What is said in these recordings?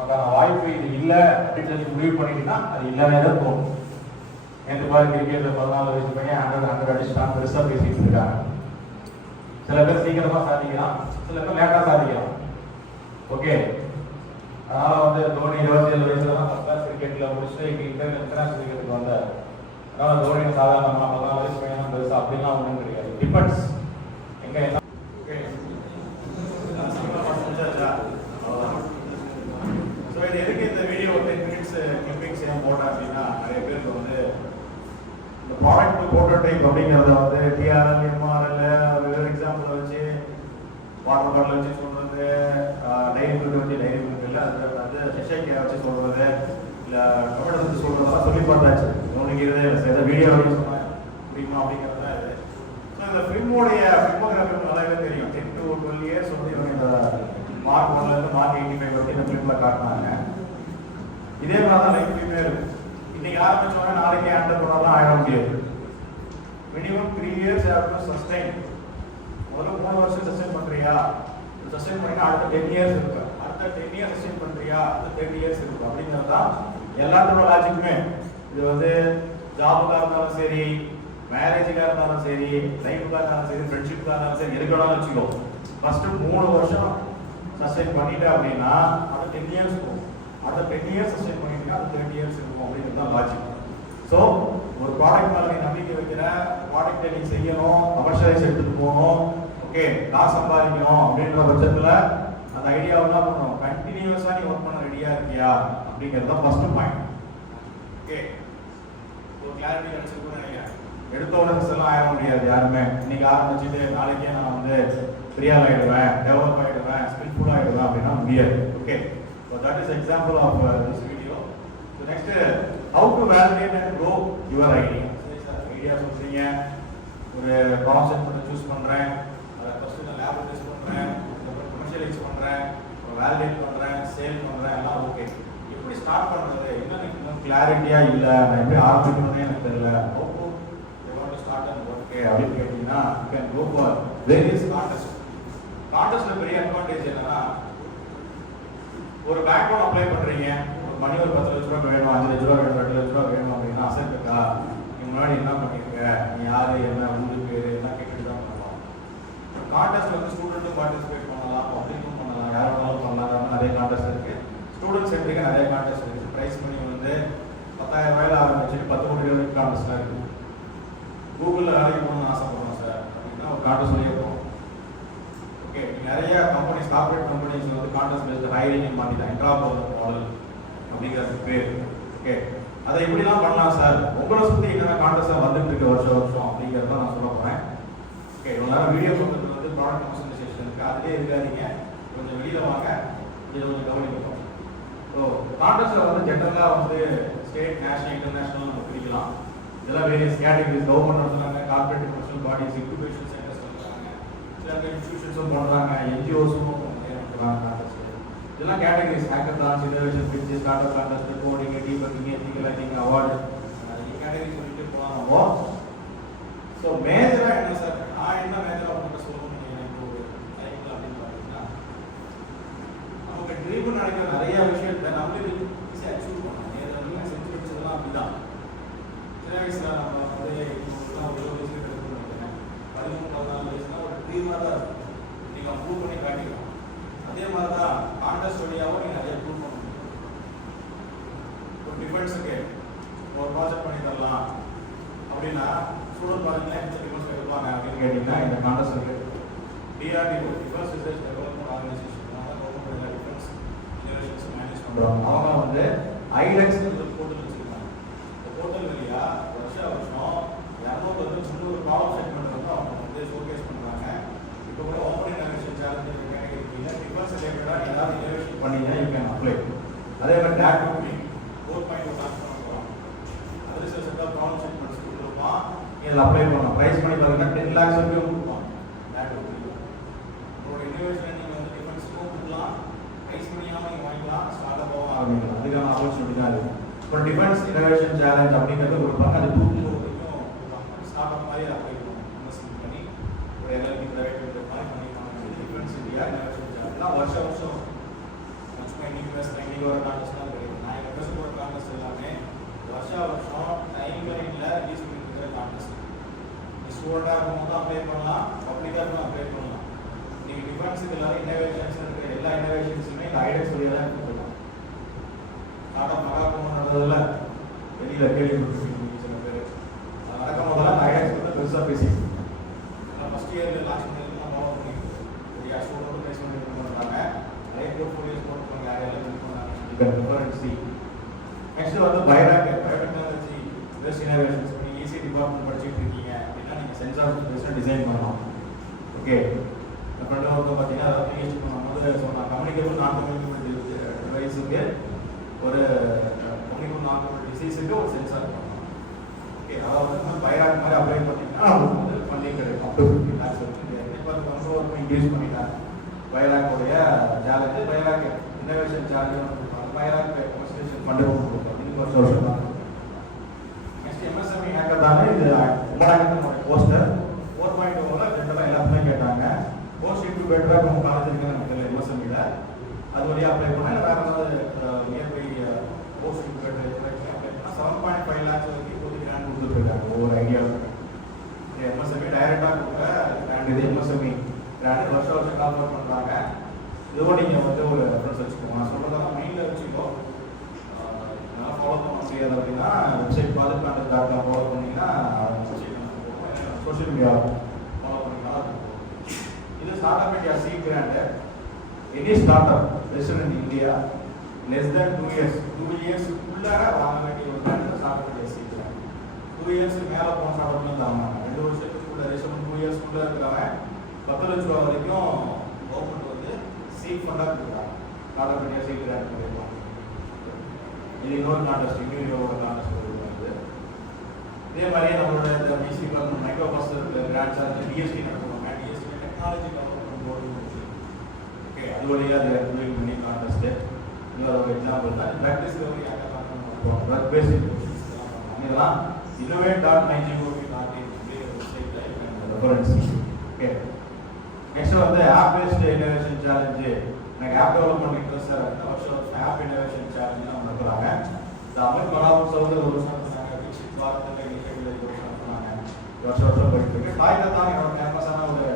உனக்கான வாய்ப்பு இது இல்லை அப்படின்னு சொல்லி முடிவு பண்ணிட்டீங்கன்னா அது இல்லவே தான் தோணும். நேற்று பாரு கிரிக்கெட்டில் 14 வயசு பையன் 100 அடிச்சுட்டான் பெருசாக பேசிட்டு இருக்காங்க. சில பேர் சீக்கிரமாக சாதிக்கலாம், சில பேர் லேட்டாக சாதிக்கலாம். ஓகே, அதனால வந்து தோனி 27 வயசுல தான் ஃபர்ஸ்ட் கிளாஸ் கிரிக்கெட்டில் முடிச்சுட்டு இன்டர்நேஷனல் கிரிக்கெட்டுக்கு வந்தார். அதனால தோனி சாதாரணமாக 14 வயசு பையன் பெருசா அப்படிலாம் ஒன்றும் கிடையாது. டிபெண்ட்ஸ் எங்கே என்ன. ஸோ இது எதுக்கு இந்த வீடியோ 10 மினிட்ஸ் கிளிப்பிங்ஸ் ஏன் போட்டேன் அப்படின்னா, நிறைய பேருக்கு வந்து இந்த ப்ராடக்ட் ப்ரோட்டோடைப் அப்படிங்கிறத வந்து டிஆர்எல் எம்ஆர்எல் வேறு எக்ஸாம்பிள் வச்சு வாட்டர் பாட்டில் வச்சு சொல்கிறது, டைரி மில்க் வச்சு டைரி மில்க் இல்லை அது சிஷைக்கை வச்சு சொல்கிறது, இல்லை கமெண்ட் வச்சு சொல்கிறதெல்லாம் சொல்லி பார்த்தாச்சு. கவனிக்கிறதே இல்லை. ஏதோ வீடியோ வரைக்கும் சொன்னேன் பிடிக்குமா அப்படிங்கிறது தான் இது. ஸோ இந்த ஃபிலிமோடைய ஃபிலிமோகிராஃபி நல்லாவே தெரியும். 10 to 12 இயர்ஸ் வந்து இவங்க இந்த மார்க் 1லேருந்து மார்க் 85 வரைக்கும் இந்த ஃபிலிமில் காட்டினாங்க. இதே மாதிரி தான் லைஃப்லையுமே இருக்கு. இன்னைக்கு ஆரம்பிச்சோன்னா நாளைக்கே ஹேண்டல் பண்ணாதான் ஆயிட முடியாது. Minimum 3 years have to sustain. முதல்ல 3 வருஷம் சஸ்டெயின் பண்றியா, சஸ்டெயின் பண்ணினா அடுத்த 10 years இருக்கு, அடுத்த 10 years சஸ்டெயின் பண்றியா, அடுத்த 30 years இருக்கு. அப்படிங்கிறது தான் எல்லாத்தோட லாஜிக்குமே. இது வந்து ஜாபுக்காக இருந்தாலும் சரி, மேரேஜுக்காக இருந்தாலும் சரி, லைஃபுக்காக இருந்தாலும் சரி, ஃப்ரெண்ட்ஷிப்புக்காக இருந்தாலும் சரி, எதுக்கு வேணாலும் வச்சுக்கோ. ஃபர்ஸ்ட் 3 வருஷம் சஸ்டெயின் பண்ணிட்ட அப்படின்னா அது 10 years இருக்கும். அடுத்த 10 years சஸ்டெயின் பண்ணிட்டா அது 30 years இருக்கும். அப்படிங்கிறது தான் லாஜிக். ஸோ ஒரு ப்ராடக்ட் மேலே நீ நம்பிக்கை வைக்கிற, ப்ராடக்டை நீ செய்யணும், கமர்ஷியலைஸ் எடுத்துட்டு போகணும், ஓகே காசு சம்பாதிக்கணும் அப்படின்ற பட்சத்தில் அந்த ஐடியாவை தான் பண்ணணும். கண்டினியூஸாக நீ ஒர்க் பண்ண ரெடியாக இருக்கியா அப்படிங்கிறது தான் ஃபர்ஸ்ட் பாயிண்ட். ஓகே, ஒரு கிளாரிட்டி கிடைச்சிருக்குன்னு நினைக்கிறேன். எடுத்த உடனே எல்லாம் ஆயிட முடியாது யாருமே. இன்னைக்கு ஆரம்பிச்சுட்டு நாளைக்கே நான் வந்து ஃப்ரீயாக ஆகிடுவேன், டெவலப் ஆகிடுவேன், ஸ்கில்ஃபுல் ஆகிடுவேன் அப்படின்னா முடியாது. Okay, so that is example of this video. So next, how to validate and grow your idea. Idea சொல்றீங்க, ஒரு கான்செப்ட் பண்ணி சூஸ் பண்றேன், அதை ஃபர்ஸ்ட் நான் லேப்ல டெஸ்ட் பண்றேன், அப்புறம் கமர்ஷியலைஸ் பண்றேன், வேலிடேட் பண்றேன், சேல் பண்றேன், எல்லாம் ஓகே. எப்படி ஸ்டார்ட் பண்றது, இன்னும் கிளாரிட்டியா இல்ல, நான் எப்படி ஆரம்பிக்கணும்னு எனக்கு தெரியல. how to you want to start and work அப்படின்னு கேட்டீங்கன்னா you can go for various contests. கான்டெஸ்ட்ல பெரிய அட்வான்டேஜ் என்னன்னா, ஒரு பேங்க் லோன் அப்ளை பண்றீங்க, மணி ஒரு 10 லட்ச ரூபா வேணும், 5 லட்ச ரூபா வேணும், 2 லட்ச ரூபா வேணும் அப்படின்னா அசெட் இருக்கா, நீ முன்னாடி என்ன பண்ணிருக்க, நீ யாரு, என்ன ஊரு பேரு எல்லாம் கேட்டுட்டு தான் பண்ணலாம். கான்டெஸ்ட் வந்து ஸ்டூடெண்ட்டும் பார்ட்டிசிபேட் பண்ணலாம், பப்ளிக்கும் பண்ணலாம், யார் வேணாலும் பண்ணலாம். நிறைய கான்டெஸ்ட் இருக்கு. ஸ்டூடெண்ட்ஸ் சென்ட்ரிக்கு நிறைய கான்டெஸ்ட் இருக்கு. பிரைஸ் மணி வந்து 10,000 ரூபாயில ஆரம்பிச்சு 10 கோடி ரூபாய்க்கு கான்டெஸ்ட்லாம் இருக்கு. கூகுளில் வேலைக்கு போகணும்னு ஆசைப்படுறோம் சார் அப்படின்னா ஒரு கான்டெஸ்ட் வழியாக போகும். ஓகே, நிறைய கம்பெனிஸ், கார்பரேட் கம்பெனிஸ் வந்து கான்டெஸ்ட் பேஸ்ட் ஹைரிங் மாற்றிட்டாங்க. என்ட்ராபர் மாடல் அப்படிங்கிறது பேர். ஓகே, அதை எப்படிலாம் பண்ணலாம் சார், உங்களை சுற்றி என்னென்ன கான்டெஸ்ட் வந்துட்டு இருக்கு வருஷம் அப்படிங்கிறத நான் சொல்ல போகிறேன். ஓகே, இவ்வளோ நேரம் வீடியோ பண்ணுறது வந்து ப்ராடக்ட் கமர்ஷியலைசேஷன் இருக்குது, அதிலே இருக்காதீங்க, கொஞ்சம் வெளியில் வாங்க, இதை கொஞ்சம் கவனிக்கணும். ஸோ கான்டெஸ்ட்டில் வந்து ஜென்ரலாக வந்து ஸ்டேட், நேஷனல், இன்டர்நேஷனல் நம்ம பிரிக்கலாம். இதெல்லாம் வேரியஸ் கேட்டகரிஸ். கவர்மெண்ட் வந்துருக்காங்க, corporate commercial bodies, incubation centres வந்துருக்காங்க, சில இன்ஸ்டிடியூஷன்ஸும் பண்ணுறாங்க, என்ஜிஓஸும் பண்ணுறாங்க. இதெல்லாம் categories. Hackathons, innovation pitch, startup contest, coding, debugging, ethical hacking, award, category சொல்லிட்டு போகலாம். ஸோ மேஜராக என்ன சார், நான் என்ன மேஜராக உங்களுக்கு சொல்லணும்னு எனக்கு ஒரு லைஃப்ல அப்படின்னு பார்த்தீங்கன்னா, நமக்கு ட்ரீம் நினைக்கிற நிறைய விஷயத்தை நம்மளே ஈஸியாக அச்சீவ் பண்ணலாம். எல்லாம் செஞ்சு வச்சதெல்லாம் அப்படிதான். சின்ன வயசுல நம்ம வந்து ஒரு 20 வயசுல எடுத்து நினைக்கிறேன், 13-14 வயசுனா ஒரு ட்ரீமாக தான் இருக்கும். நீங்கள் ப்ரூவ் பண்ணி காட்டிக்கலாம். அதே மாதிரி தான் கான்டெஸ்ட் வழியாகவும் நீங்கள் நிறைய ப்ரூவ் பண்ண முடியும். ஒரு டிஃபென்ஸுக்கு ஒரு ப்ராஜெக்ட் பண்ணி தரலாம் அப்படின்னா ஸ்டூடெண்ட் ப்ராஜெக்ட்லாம் எந்த டிஃபென்ஸ் எடுப்பாங்க அப்படின்னு கேட்டிங்கன்னா இந்த கான்டெஸ்ட் இருக்குது. DRDO, defence research development organisation, government defence generations manage பண்ணுறாங்க. அவங்க வந்து ஐடெக்ஸ் போர்ட்டல் வச்சுருக்காங்க. இந்த போர்ட்டல் வழியா வருஷம் 200 சின்ன ஒரு ப்ராப்ளம் செக்மெண்ட் வந்து அவங்க வந்து ஷோகேஸ் பண்ணுறாங்க. இப்போ கூட ஓப்பன் இனோவேஷன் சேலஞ்ச் டிஃபென்ஸ் ரிலேட்டடாக ஏதாவது இனோவேஷன் பண்ணீங்கன்னா யூ கேன் அப்ளை. அதே மாதிரி டேக் புக்கிங் 4.2 லான்ச் பண்ணுறோம். அதில் சில செட் ஆஃப் ப்ராப்ளம் செக்மெண்ட்ஸ் கொடுத்துருப்பான், இதில் அப்ளை பண்ணலாம். ப்ரைஸ் பண்ணி பார்த்தீங்கன்னா 10 lakhs வரைக்கும் கொடுப்பான். டேக் புக்கிங் உங்களோட இனோவேஷன் நீங்கள் வந்து டிஃபென்ஸுக்கும் கொடுக்கலாம், ப்ரைஸ் பண்ணியாமல் நீங்கள் வாங்கிக்கலாம், ஸ்டார்ட் அப்பாகவும் ஆரம்பிக்கலாம். அதுக்கான ஆப்பர்ச்சுனிட்டி தான் இருக்குது. இப்போ டிஃபென்ஸ் இனோவேஷன் சேலஞ்ச் அப்படிங்கிறது கொடுப்பாங்க. அது 2 crore வரைக்கும் கொடுப்பாங்க. ஸ்டார்ட் அப் மாதிரி அப்ளை பண்ணுவோம். இன்வெஸ்ட்மெண்ட் பண்ணி ஒரு எல்எல்பி ப்ரைவேட் லிமிடெட் மாதிரி பண்ணிப்பாங்க. டிஃபென்ஸ் இந்தியா இனோவேஷன் வருஷம் வருஷம் இன்னைக்கு வர கான்டெஸ்ட்லாம் கிடையாது. நான் எங்கள் பேச போகிற கான்டெஸ்ட் எல்லாமே வருஷம் டைம் லைனில் ரிலீஸ் பண்ணிட்டு இருக்கிற கான்டெஸ்ட். நீ ஸ்டூடெண்டாக இருக்கும்போது அப்ளை பண்ணலாம், பப்ளிக்காக இருக்கும் அப்ளை பண்ணலாம். நீங்கள் டிஃபரன்ஸுக்கு எல்லாரும் இன்னோவேஷன்ஸ் இருக்கிற எல்லா இன்னோவேஷன்ஸுமே இந்த ஐடெக்ஸ் வழியாக தான் கொடுத்துருக்கோம். டாடா மகாகும்பம் நடந்ததில் வெளியில் கேள்விப்பட்டிருக்கீங்க சில பேர். அது நடக்கும் போதெல்லாம் அந்த ஐடெக்ஸ் வந்து பெருசாக பேசி ஃபஸ்ட் இயரில் லான்ச் பண்ணி ஃபாலோ பண்ணி ஒரு ஸ்டூடெண்ட் பேஸ் பண்ணி பண்ணுறாங்க. நிறைய போர்ட்ஃபோலியோஸ் போட்டு பண்ணாங்க, யாரையெல்லாம் பில்ட் பண்ணாங்க. நெக்ஸ்ட் வந்து பயோடெக்னாலஜி பேஸ்ட் இன்னோவேஷன்ஸ் பண்ணி ஈஸி டிபார்ட்மெண்ட் படிச்சுட்டு இருக்கீங்க அப்படின்னா நீங்கள் சென்சார் பேஸ்டாக டிசைன் பண்ணலாம். ஓகே, ஃப்ரெண்டு வந்து பார்த்தீங்கன்னா அதை பிஹெச்டி முதல்ல சொன்னாங்க கம்யூனிகேபிள் நான் கம்யூனிகேபிள் டிவைஸுக்கு ஒரு கம்யூனிகேபிள் நான் கம்யூனிகேபிள் டிசீஸுக்கு ஒரு சென்சார் பண்ணலாம். ஓகே, அதாவது பயோடாக் மாதிரி அப்ளை பண்ணிங்கன்னா அவங்களுக்கு வந்து ஃபண்டிங் கிடைக்கும். அப் டு 50 lakhs இருக்குது. இப்போ அது 1 crore இன்க்ரீஸ் பண்ணிட்டாங்க. பயோடாக்கோடைய சேலஞ்சு பயோடாக் இன்னோவேஷன் சேலஞ்சு கொடுப்பாங்க. பயோடாக் கன்சல்டேஷன் ஃபண்டு கொடுப்பாங்க. இது வருஷம் தான். நெக்ஸ்ட் எம்எஸ்எம்இ ஹேக்கர் தானே இது போஸ்டர் 4.0 ஜென்ரலாக எல்லாத்துமே கேட்டாங்க. போஸ்ட் இன்குபேட்டராக உங்கள் காலேஜ் இருக்குன்னு எனக்கு தெரியல எம்எஸ்எம்இல. அது வழியாக அப்ளை பண்ணால் வேறு ஏதாவது நியர்பை போஸ்ட் இன்குபேட்டர் அப்ளை பண்ணால் 7.5 lakhs வரைக்கும் இப்போதைக்கு கிராண்ட் கொடுத்துட்ருக்காங்க ஒவ்வொரு ஐடியாவுக்கு. எம்எஸ்எம்இ டைரெக்டாக கொடுக்குற கிராண்ட் இது எம்எஸ்எம்இ கிராண்ட் வருஷம் கால்குலேட் பண்ணுறாங்க. இதோட நீங்கள் வந்து ஒரு ரெஃபரன்ஸ் வச்சுக்கோங்க. நான் சொல்கிறதெல்லாம் மைண்டில் வச்சுக்கோ. இதெல்லாம் ஃபாலோ பண்ண முடியாது அப்படின்னா வெப்சைட் பாதுகாப்பு ஃபாலோ பண்ணிங்கன்னா சோஷியல் மீடியா ஃபாலோ பண்ணிங்கன்னா இது startup India seed grant. Any startup registered in India less than 2 years 2 years உள்ளார வாங்க வேண்டிய ஒரு grant startup India seed grant. 2 years மேலே போன ஸ்டார்ட் அப்லாம் தராங்க. 2 வருஷத்துக்குள்ள ரெஜிஸ்டர் 2 years உள்ள இருக்கிறவன் 10 லட்ச ரூபா வரைக்கும் கவர்மெண்ட் வந்து சீட் ஃபண்டாக கொடுக்குறாங்க. Startup India seed grant மூலியமாக. இது இன்னொரு கான்டெஸ்ட், யூனியோட கான்டெஸ்ட் வருது. இதே மாதிரியே நம்மளோட இந்த பிசி மைக்ரோ ப்ராசஸர் கிராண்ட்ஸ் அந்த டிஎஸ்டி நடத்துவாங்க. டிஎஸ்டி டெக்னாலஜி டெவலப்மெண்ட் போர்டு இருந்துச்சு. ஓகே, அது வழியாக அதை டூயிங் பண்ணி கான்டெஸ்ட்டு. இன்னொரு ஒரு எக்ஸாம்பிள் தான் ட்ரக் டிஸ்கவரி நடத்துவோம். ட்ரக் பேஸ்ட் இதெல்லாம் innovate.9gov.in வெப்சைட்டில் ரெஃபரன்ஸ். ஓகே, நெக்ஸ்ட் வந்து ஆப் பேஸ்ட் இன்னோவேஷன் சேலஞ்சு. எனக்கு ஆப் டெவலப்மெண்ட் இன்ட்ரெஸ்ட் சார். இந்த வருஷம் ஆப் இன்னோவேஷன் சேலஞ்சு தான் நடத்துகிறாங்க. இந்த அமித் மராவத் சௌதரி ஒரு வருஷம் பண்ணாங்க. வீக்ஷித் பாரத் இனிஷியேட்டிவ் ஒரு வருஷம் பண்ணாங்க. வருஷம் போயிட்டு இருக்கு. டாய்ல தான் என்னோட ஃபேமஸான ஒரு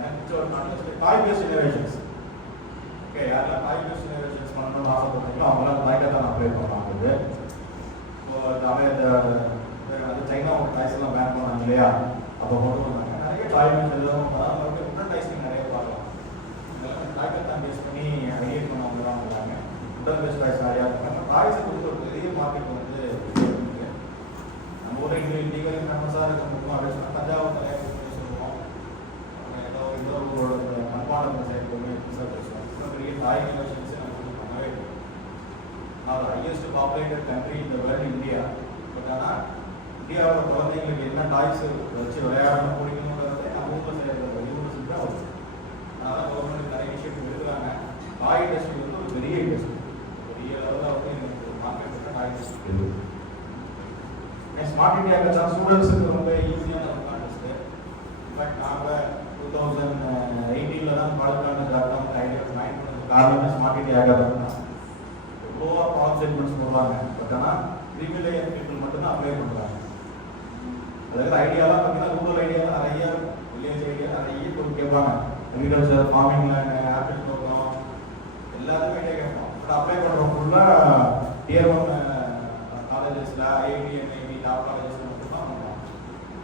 எனக்கு ஒரு கான்டெஸ்ட் டாய் பேஸ்ட் இன்னோவேஷன்ஸ். ஓகே, யாரெல்லாம் டாய் பேஸ்ட் இன்னோவேஷன்ஸ் பண்ணணும்னு ஆசைப்படுறீங்களோ அவங்களாம் டாய்ல தான் அப்ளை பண்ணாங்க. அது சைனாவோட டாய்ஸ் எல்லாம் பேன் பண்ணாங்க இல்லையா, அப்போ கொண்டு வந்தாங்க. நிறைய டாய் பேஸ்ட் எல்லாம் உடன் டாய்ஸ் நிறைய பார்க்கலாம். டாய்ல தான் பேஸ் பண்ணி கிரியேட் பண்ணவங்க தான் வந்தாங்க. உடன் பேஸ்ட் டாய்ஸ் நிறையா இருக்காங்க. டாய்ஸை கொடுத்து ஒரு பெரிய மார்க்கெட் வந்து நம்ம ஊரில் இங்கே லீகல் ஃபேமஸாக இருக்க முடியும் அப்படின்னு சொன்னால் தஞ்சாவூர் தலையாக சொல்லுவோம். ஏதோ இன்னொரு மண்பாண்டம் சைடு புதுசாக பேசுவோம். இன்னும் பெரிய டாய் இன்னோவேஷன்ஸே நம்ம பண்ணவே இல்லை. நான் ஹையஸ்ட் பாப்புலேட்டட் கண்ட்ரி இந்த வேர்ல்டு இந்தியா. பட் ஆனால் இந்தியாவோட குழந்தைங்களுக்கு என்ன டாய்ஸ் வச்சு விளையாடணும் பிடிக்கணுன்றதை நம்ம ஊரில் செய்கிற யூனிவர்சிட்டி தான் வருது. அதனால் கவர்மெண்ட் நிறைய இனிஷியேட்டிவ் எடுக்கிறாங்க. டாய் இண்டஸ்ட்ரி வந்து ஒரு பெரிய இண்டஸ்ட்ரி, பெரிய லெவலில் வந்து எனக்கு மார்க்கெட் இருக்க டாய் இண்டஸ்ட்ரி இருக்குது. ஸ்மார்ட் இந்தியாவுக்கு தான் ஸ்டூடெண்ட்ஸுக்கு ரொம்ப ஈஸியான ஒரு கான்டெஸ்ட்டு. இன்ஃபேக்ட் நாங்கள் 2018 தான் பால் கான்டெஸ்ட் ஐடியா மைண்ட் பண்ணது காரணம் ஸ்மார்ட் இந்தியாவுக்கு தான். எவ்வளோ ப்ராப்ளம் செக்மெண்ட்ஸ் போடுறாங்க. பட் ஆனால் 3 million பீப்புள் மட்டும்தான் அப்ளை பண்ணுறாங்க. அதாவது ஐடியாலாம் பார்த்தீங்கன்னா ரூரல் ஐடியாலாம் நிறைய வில்லேஜ் ஐடியா நிறைய கொண்டு கேட்பாங்க. அக்ரிகல்ச்சர், ஃபார்மிங்கில் ஆப்பிள் ப்ரோக்ராம் எல்லாத்துக்கும் ஐடியா கேட்போம். பட் அப்ளை பண்ணுறோம் ஃபுல்லாக Tier 1 காலேஜஸில் ஐஐடி, என்ஐடி, டாப் காலேஜஸ் மட்டும்தான் பண்ணுவோம்.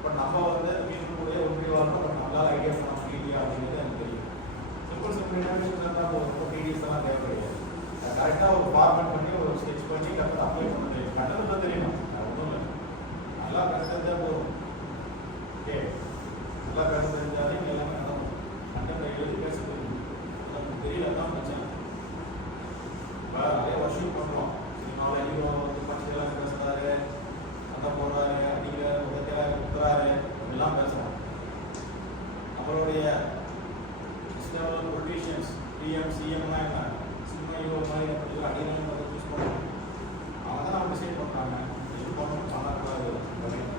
பட் நம்ம வந்து வீட்டுக்குள்ளேயே ஒன்றி வரணும். பட் நம்மளால் ஐடியா பண்ண முடியலையா அப்படிங்கிறது எனக்கு தெரியும். சிம்பிள் இன்ஃபர்மேஷன் தான் போகும். டிடிஎஸ் எல்லாம் தேவைப்படுது. கரெக்டாக ஒரு ஃபார்மேட் பண்ணி ஒரு ஸ்கெட்ச் பண்ணி கரெக்டாக அப்ளை பண்ண தெரியும். கண்டது தெரியணும், ஒன்றும் இல்லை. நல்லா கரெக்டாக தான் போகும். ஓகே, நல்லா கரெக்டாக தெரிஞ்சாலே இங்கே எல்லாமே நடக்கும். கண்டத்தை எழுதி பேச தெரியும். நமக்கு தெரியல தான் பிரச்சனை. இப்போ நிறைய ஒர்க் பண்ணுறோம். சினிமாவில் ஹீரோ வந்து பச்சையெல்லாம் பேசுகிறாரு, சண்டை போடுறாரு, அடிக்கிறாரு, உதைக்கிறாரு, குத்துறாரு, எல்லாம் பேசுகிறோம். நம்மளுடைய பொலிட்டீஷியன்ஸ் பிஎம் சிஎம்னா என்ன சினிமா ஹீரோ மாதிரி அப்படிங்கிற அடிகளை சூஸ் பண்ணுவோம். அவங்க தான் நம்ம டிசைட் பண்ணுறாங்க. இது பண்ணணும் பண்ணக்கூடாது அப்படின்னு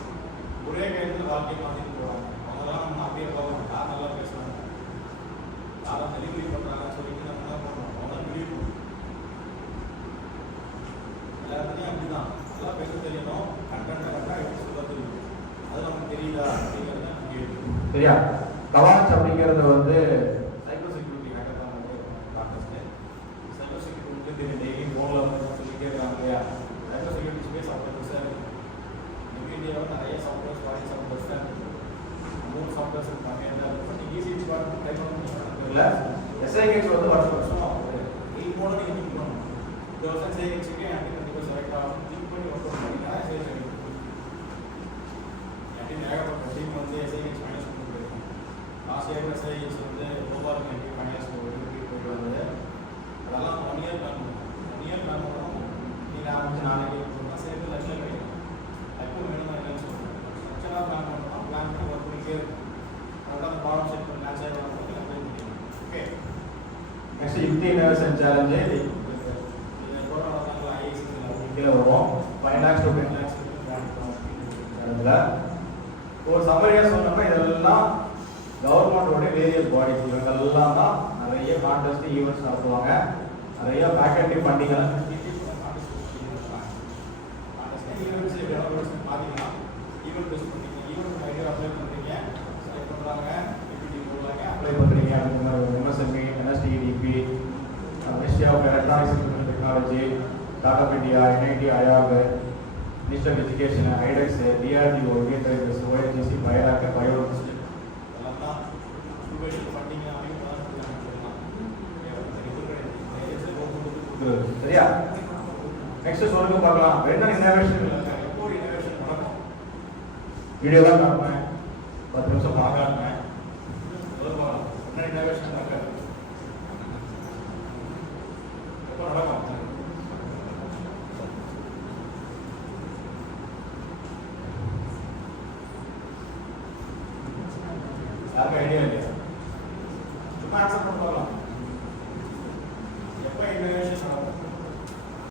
ஒரே கையில் வாழ்க்கையை மாற்றிட்டு போவாங்க. அவங்கெல்லாம் நம்ம அப்படியே போவாங்க. யார் நல்லா பேசுகிறாங்க, யாரும் டெலிவரி பண்ணுறாங்கன்னு சொல்லிட்டு நம்ம என்ன சரியா? கவாச் அப்படிங்கிறது வந்து சைபர் செக்யூரிட்டி ஹேக்கத்தான் வந்து கான்டெஸ்ட். சைபர் செக்யூரிட்டி தெரியும், டெய்லி ஃபோனில் வந்து சொல்லிட்டே இருக்காங்க இல்லையா? சைபர் செக்யூரிட்டி ஸ்பேஸ் அவ்வளோ பெருசாக இருக்குது. இந்தியாவில் நிறைய சாஃப்ட்வேர்ஸ், ஃபாரின் சாஃப்ட்வேர்ஸ் தான் இருக்குது. 3 சாஃப்ட்வேர்ஸ் இருக்காங்க. என்ன ஈஸி டிபார்ட்மெண்ட் டைப் இல்லை. எஸ்ஐஹெச் வந்து வருஷம் ஆகுது. 8 போல நீங்கள் திங்க் பண்ணணும். இந்த வருஷம் எஸ்ஐஹெச்சுக்கு எனக்கு கண்டிப்பாக செலக்ட் ஆகும். திங்க் பண்ணி ஒர்க் அவுட் பண்ணிங்கன்னா எஸ்ஐஹெச் அப்படின்னு ஏகப்பட்ட டீம் வந்து எஸ்ஐஹெச் ஃபைனான்ஸ் பண்ணிட்டு லாஸ்ட் இயர் எஸ்ஐஹெச் வந்து ஓவர் ஃபைனான்ஸ் போயிட்டு வந்தது. அதெல்லாம் 1 இயர் பிளான் பண்ணுவோம். 1 இயர் பிளான் பண்ணணும். நீங்கள் ஆரம்பிச்சு நாளைக்கு சேர்ந்து லட்சம் கிடைக்கும். எப்போ வேணுமா இல்லைன்னு சொல்லுங்கள். லட்சமாக பிளான் பண்ணணும். பிளான் பண்ணி ஒர்க் பண்ணிட்டே இருக்கும். அதோட அந்த பாடம் செட் பண்ணி மேட்ச் ஆகிடும். அப்ளை பண்ணிக்கலாம். ஓகே, நெக்ஸ்ட் யுக்தி இன்னோவேஷன் சேலஞ்சு. கீழே வருவோம். 5 lakhs to 10 lakhs சேலஞ்சில் ஒரு சம்மரியாக சொன்னோம்னா இதெல்லாம் கவர்மெண்டோட வேரியஸ் பாடிஸ். இவங்கெல்லாம் தான் நிறைய கான்டெஸ்ட் ஈவெண்ட்ஸ் நடத்துவாங்க. நிறைய ஃபேக்கல்ட்டி ஃபண்டிங்கெல்லாம் பார்த்தீங்கன்னா ஈவெண்ட் பேஸ் பண்ணுறீங்க, ஈவெண்ட் ஐடியா அப்ளை பண்ணுறீங்க, செலக்ட் பண்ணுறாங்க, பிபிடி போடுறாங்க, அப்ளை பண்ணுறீங்க. அதுக்கு மாதிரி MSME, NSTEDB, ministry of electronics and technology, Tata India, NIT, ஐஆப், ministry of education, iDEX, DRDO, VNS, ONGC, BIRAC, பயோமிஸ்ட் இதெல்லாம் தான் இன்வெஸ்ட் ஃபண்டிங் சரியா? நெக்ஸ்ட் சொல்லுங்க பார்க்கலாம். என்ன இன்னோவேஷன் இல்லைங்க, எப்போ ஒரு இன்னோவேஷன் நடக்கும்? வீடியோ தான் காட்டுவேன், 10 நிமிஷம் பார்க்கலாங்க. பார்க்கலாம் என்ன இன்னோவேஷன் நடக்காது, எப்போ நடக்கும்? யாருக்கும் ஐடியா இல்லையா? சும்மா ஆன்சர் பண்ண பார்க்கலாம். எப்போ இன்னோவேஷன்